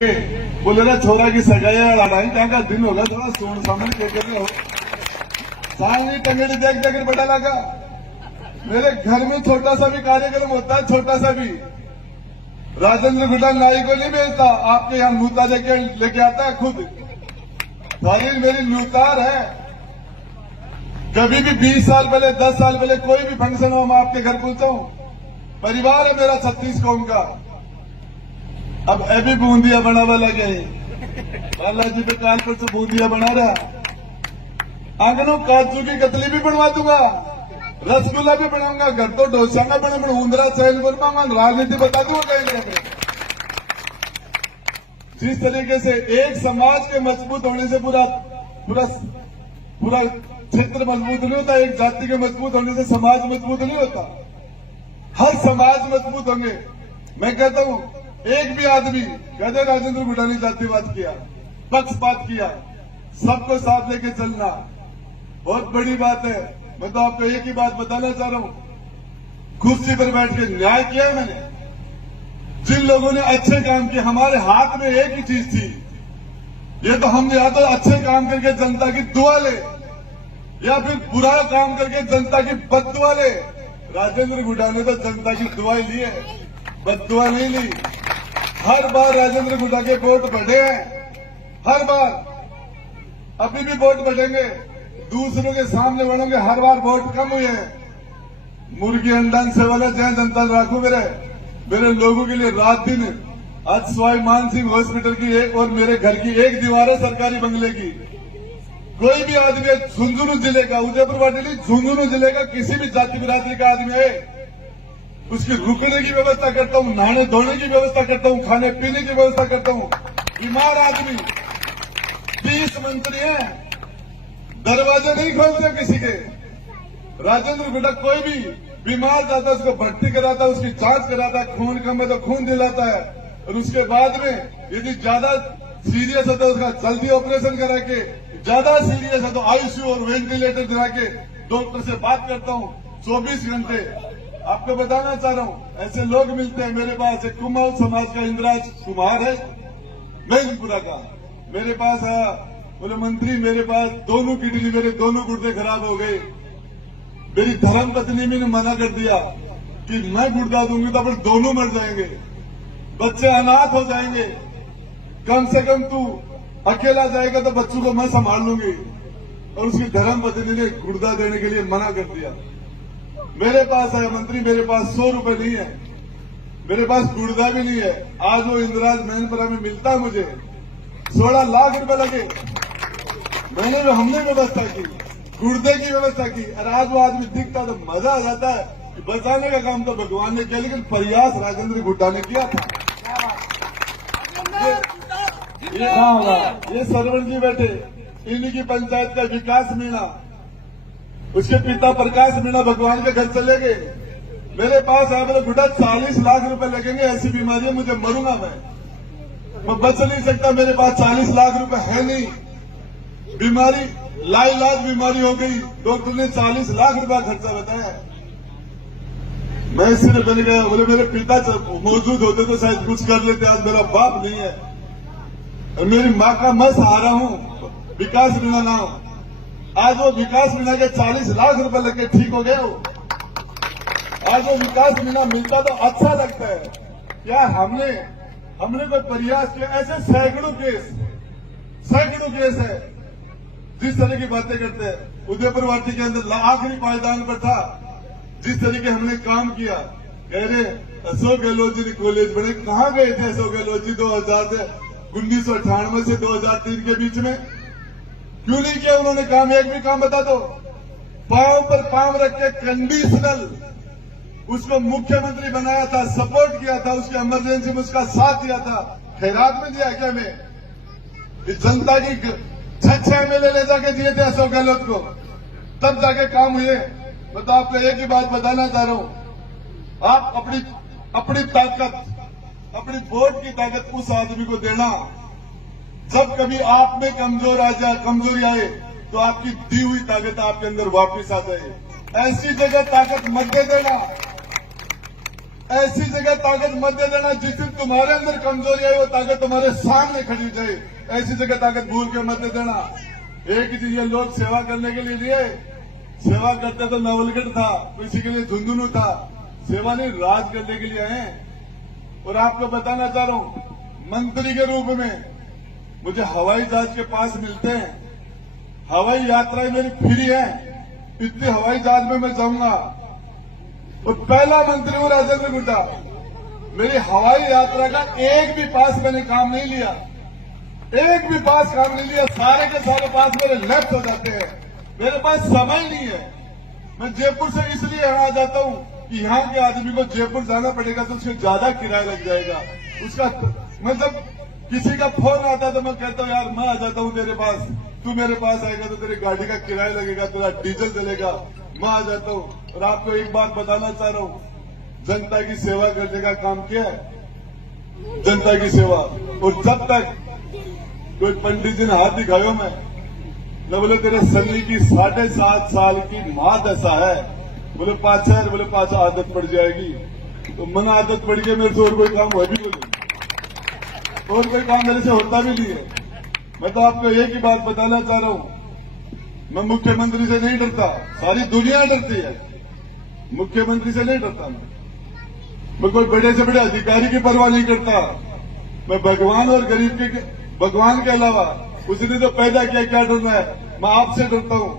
बोले ना छोरा की सगाई लड़ाई क्या का दिन होगा थोड़ा सोन सामने के कर हो सामने टंगड़ी देख देख पता लगा। मेरे घर में छोटा सा भी कार्यक्रम होता है, छोटा सा भी, राजेंद्र गुड्डा नाई को नहीं भेजता, आपके यहाँ लूता लेके आता है खुद। सारी मेरी लूतार है। कभी भी 20 साल पहले 10 साल पहले कोई भी फंक्शन हो मैं आपके घर पहुंचा हूं। परिवार है मेरा 36 कौम का। अब अभी बूंदिया बना हुआ लगे बालाजी पे काल पर से बूंदिया बना रहा। आंगनों काजू की कतली भी बनवा दूंगा, रसगुल्ला भी बनाऊंगा, घर तो डोसा का बना ऊंदरा चैन बनवाऊंगा, राजनीति बता दूंगा कहीं। जिस तरीके से एक समाज के मजबूत होने से पूरा पूरा पूरा क्षेत्र मजबूत नहीं होता, एक जाति के मजबूत होने से समाज मजबूत नहीं होता। हर समाज मजबूत होंगे। मैं कहता हूं एक भी आदमी कहते राजेंद्र गुड्डा ने जातिवाद किया, पक्षपात किया, सबको साथ लेके चलना बहुत बड़ी बात है। मैं तो आपको एक ही बात बताना चाह रहा हूं, कुर्सी पर बैठ के न्याय किया है मैंने। जिन लोगों ने अच्छे काम किए, हमारे हाथ में एक ही चीज थी, ये तो हम या तो अच्छे काम करके जनता की दुआ ले या फिर बुरा काम करके जनता की बददुआ ले। राजेंद्र गुड्डा ने तो जनता की दुआ ली है, बददुआ नहीं ली। हर बार राजेंद्र गुड्डा के वोट बढ़े हैं, हर बार, अभी भी वोट बढ़ेंगे, दूसरों के सामने बढ़ेंगे। हर बार वोट कम हुए हैं। मुर्गी अंडन से वाले जय जनता राखू मेरे लोगों के लिए रात दिन। आज सवाई मान सिंह हॉस्पिटल की एक और मेरे घर की एक दीवार है सरकारी बंगले की। कोई भी आदमी झुंझुनू जिले का, उदयपुर वाटी झुंझुनू जिले का किसी भी जाति बिरादरी का आदमी है, उसकी रुकने की व्यवस्था करता हूं, नहाने धोने की व्यवस्था करता हूं, खाने पीने की व्यवस्था करता हूं। बीमार आदमी 20 मंत्री हैं, दरवाजे नहीं खोलते किसी के। राजेंद्र गुड्डा कोई भी बीमार जाता है उसको भर्ती कराता है, उसकी जांच कराता है, खून कम है तो खून दिलाता है, और उसके बाद में यदि ज्यादा सीरियस है तो उसका जल्दी ऑपरेशन करा के, ज्यादा सीरियस है तो आईसीयू और वेंटिलेटर दिला के डॉक्टर से बात करता हूं 24 घंटे। आपको बताना चाह रहा हूं, ऐसे लोग मिलते हैं मेरे पास। एक कुमाऊं समाज का इंद्राज कुमार है मैनपुरा का, मेरे पास आया, बोले मंत्री मेरे पास दोनों किडनी, मेरे दोनों गुर्दे खराब हो गए। मेरी धर्म पत्नी ने मना कर दिया कि मैं गुर्दा दूंगी तो फिर दोनों मर जाएंगे, बच्चे अनाथ हो जाएंगे, कम से कम तू अकेला जाएगा तो बच्चों को मैं संभाल लूंगी। और उसकी धर्म पत्नी ने गुर्दा देने के लिए मना कर दिया। मेरे पास है मंत्री, मेरे पास 100 रुपए नहीं है, मेरे पास गुर्दा भी नहीं है। आज वो इंदिराज मैनपुरा में मिलता है मुझे, 16 लाख रुपए लगे, हमने व्यवस्था की, गुर्दे की व्यवस्था की। और आज वो आदमी दिखता तो मजा आ जाता है कि बचाने का काम तो भगवान ने किया, लेकिन प्रयास राजेंद्र गुड्डा ने किया था। ये सरवण जी बैठे, इन्हीं की पंचायत का विकास मीणा, उसके पिता प्रकाश मीणा भगवान के घर चले गए। मेरे पास आए, बोले गुड्डा 40 लाख रुपए लगेंगे, ऐसी बीमारी है, मुझे मरूंगा मैं बच नहीं सकता, मेरे पास 40 लाख रुपए है नहीं। बीमारी लाइलाज बीमारी हो गई, डॉक्टर ने 40 लाख रुपया खर्चा बताया। मैं सिर्फ मैंने कहा, बोले मेरे पिता मौजूद होते तो शायद कुछ कर लेते, आज मेरा बाप नहीं है और मेरी मां का मैं सहारा हूं, विकास मीणा नाम। आज वो विकास मीणा के 40 लाख रुपए लगे ठीक हो गए हो। आज वो विकास मीणा मिलता तो अच्छा लगता है। क्या हमने कोई प्रयास किया? ऐसे सैकड़ों केस है जिस तरह की बातें करते हैं। उदयपुर वाटी के अंदर आखिरी पायदान पर था, जिस तरीके हमने काम किया, कह रहे अशोक गहलोत जी ने कॉलेज बने। कहां गए थे अशोक गहलोत जी 1998 से 2003 के बीच में? क्यों नहीं किया उन्होंने काम? एक भी काम बता दो। पांव पर पांव रख के कंडीशनल उसको मुख्यमंत्री बनाया था, सपोर्ट किया था, उसकी इमरजेंसी में उसका साथ दिया था। खैरात में दिया क्या? में जनता की 6 एमएलए ले जाके दिए थे अशोक गहलोत को, तब जाके काम हुए। मैं तो आपको एक ही बात बताना चाह रहा हूं, आप अपनी ताकत, अपनी वोट की ताकत उस आदमी को देना। जब कभी आप में कमजोरी आए तो आपकी दी हुई ताकत आपके अंदर वापस आ जाए। ऐसी जगह ताकत मत दे देना, ऐसी जगह ताकत मत दे देना जिससे तुम्हारे अंदर कमजोरी है, वो ताकत तुम्हारे सामने खड़ी हो जाए। ऐसी जगह ताकत भूल के मत दे देना। एक ही ये लोग सेवा करने के लिए सेवा करते तो नवलगढ़ था, किसी के लिए झुंझुनू था, सेवा नहीं राज करने के लिए आए। और आपको बताना चाह रहा हूं, मंत्री के रूप में मुझे हवाई जहाज के पास मिलते हैं, हवाई यात्राएं मेरी फ्री है, इतने हवाई जहाज में मैं जाऊंगा। और पहला मंत्री हूं राजेंद्र गुड्डा, मेरी हवाई यात्रा का एक भी पास मैंने काम नहीं लिया, एक भी पास काम नहीं लिया। सारे के सारे पास मेरे लेफ्ट हो जाते हैं, मेरे पास समय नहीं है। मैं जयपुर से इसलिए यहां आ जाता हूं कि यहाँ के आदमी को जयपुर जाना पड़ेगा तो उसको ज्यादा किराया लग जाएगा। उसका मतलब किसी का फोन आता तो मैं कहता हूँ यार मैं आ जाता हूँ तेरे पास, तू मेरे पास आएगा तो तेरी गाड़ी का किराया लगेगा, तेरा डीजल चलेगा, मैं आ जाता हूँ। और आपको एक बात बताना चाह रहा हूँ, जनता की सेवा करने का काम किया है, जनता की सेवा। और जब तक कोई पंडित जी ने हाथ दिखायो मैं न बोले तेरे शनि की 7.5 साल की महादशा है, बोले पाछा है, बोले पाछा आदत पड़ जाएगी। तो मन आदत पड़ गई मेरे से और कोई काम हो भी बोले, और कोई काम मेरे से होता भी नहीं है। मैं तो आपको एक ही बात बताना चाह रहा हूं, मैं मुख्यमंत्री से नहीं डरता, सारी दुनिया डरती है, मुख्यमंत्री से नहीं डरता। मैं कोई बड़े से बड़े अधिकारी की परवाह नहीं करता। मैं भगवान और गरीब के, भगवान के अलावा उसने तो पैदा किया, क्या डरना है। मैं आपसे डरता हूं,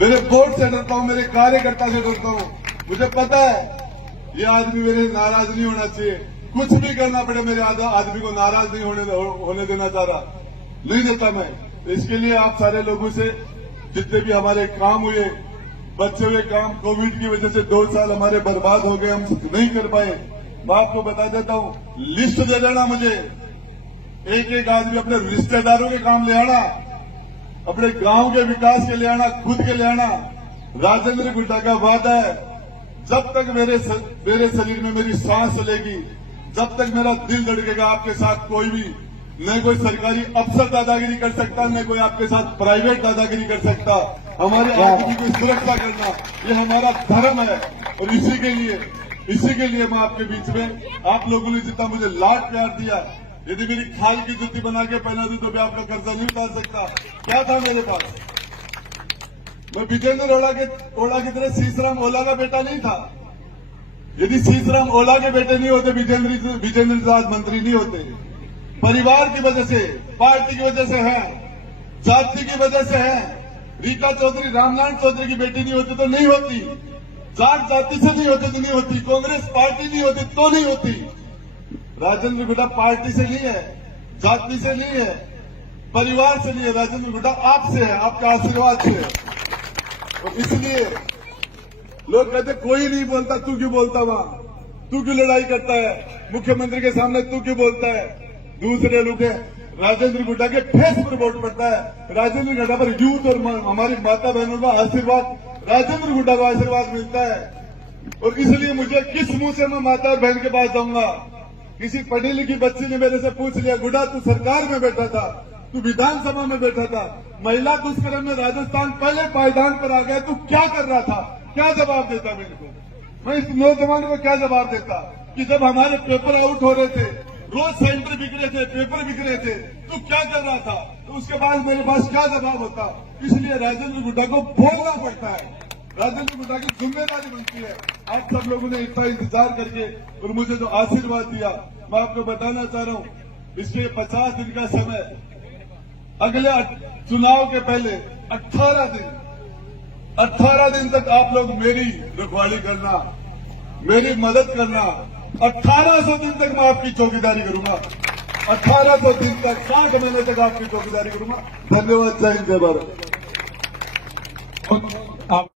मेरे बोर्ड से डरता हूं, मेरे कार्यकर्ता से डरता हूं। मुझे पता है ये आदमी मेरे नाराज नहीं होना चाहिए, कुछ भी करना पड़े मेरे आदमी को नाराज नहीं होने देना चाह रहा, नहीं देता मैं। तो इसके लिए आप सारे लोगों से जितने भी हमारे काम हुए, बचे हुए काम, कोविड की वजह से 2 साल हमारे बर्बाद हो गए, हम नहीं कर पाए, मैं आपको बता देता हूं, लिस्ट दे देना मुझे। एक एक आदमी अपने रिश्तेदारों के काम ले आना, अपने गांव के विकास के ले आना, खुद के ले आना। राजेंद्र गुड्डा का वादा है, जब तक मेरे शरीर में मेरी सांस चलेगी, जब तक मेरा दिल धड़केगा, आपके साथ कोई भी न कोई सरकारी अफसर दादागिरी कर सकता, न कोई आपके साथ प्राइवेट दादागिरी कर सकता। हमारे आदमी की सुरक्षा करना ये हमारा धर्म है। और इसी के लिए मैं आपके बीच में, आप लोगों ने जितना मुझे लाड प्यार दिया, यदि मेरी खाल की जूती बना के पहना दूं तो भी आपका कर्जा नहीं उतार सकता। क्या था मेरे पास? मैं विजेंद्र ओला की तरह सीसराम ओला का बेटा नहीं था। यदि सीसराम ओला के बेटे नहीं होते, विजेंद्र आज मंत्री नहीं होते। परिवार की वजह से, पार्टी की वजह से है, जाति की वजह से है। रीता चौधरी, रामनारायण चौधरी की बेटी नहीं होती तो नहीं होती, जाट जाति से नहीं होती तो नहीं होती, कांग्रेस पार्टी नहीं होती तो नहीं होती। राजेंद्र गुड्डा पार्टी से नहीं है, जाति से नहीं है, परिवार से नहीं है, राजेंद्र गुड्डा आपसे है, आपके आशीर्वाद से है। और इसलिए लोग कहते कोई नहीं बोलता, तू क्यों बोलता, वहां तू क्यों लड़ाई करता है, मुख्यमंत्री के सामने तू क्यों बोलता है। दूसरे लोग राजेंद्र गुड्डा के फेस पर वोट पड़ता है, राजेंद्र गुड्डा पर यूथ और हमारी माता बहनों का आशीर्वाद, राजेंद्र गुड्डा का आशीर्वाद मिलता है। और इसलिए मुझे किस मुंह से मैं माता और बहन के पास जाऊंगा। किसी पढ़ी लिखी बच्ची ने मेरे से पूछ लिया, गुड्डा तू सरकार में बैठा था, तू विधानसभा में बैठा था, महिला दुष्कर्म में राजस्थान पहले पायदान पर आ गया, तू क्या कर रहा था, क्या जवाब देता मेरे को? मैं इस नौजवान को क्या जवाब देता कि जब हमारे पेपर आउट हो रहे थे, रोज सेंटर बिक रहे थे, पेपर बिक रहे थे, तू क्या कर रहा था? तो उसके बाद मेरे पास क्या जवाब होता? इसलिए राजेंद्र गुड्डा को बोलना पड़ता है, राजेंद्र गुड्डा की जिम्मेदारी बनती है। आप सब लोगों ने इतना इंतजार करके और मुझे जो आशीर्वाद दिया, मैं आपको बताना चाह रहा हूं, इसके 50 दिन का समय, अगले चुनाव के पहले 18 दिन तक आप लोग मेरी रखवाली करना, मेरी मदद करना। 1800 दिन तक मैं आपकी चौकीदारी करूंगा, 1800 दिन तक, 60 महीने तक आपकी चौकीदारी करूंगा। धन्यवाद। जय हिंद, जय भारत।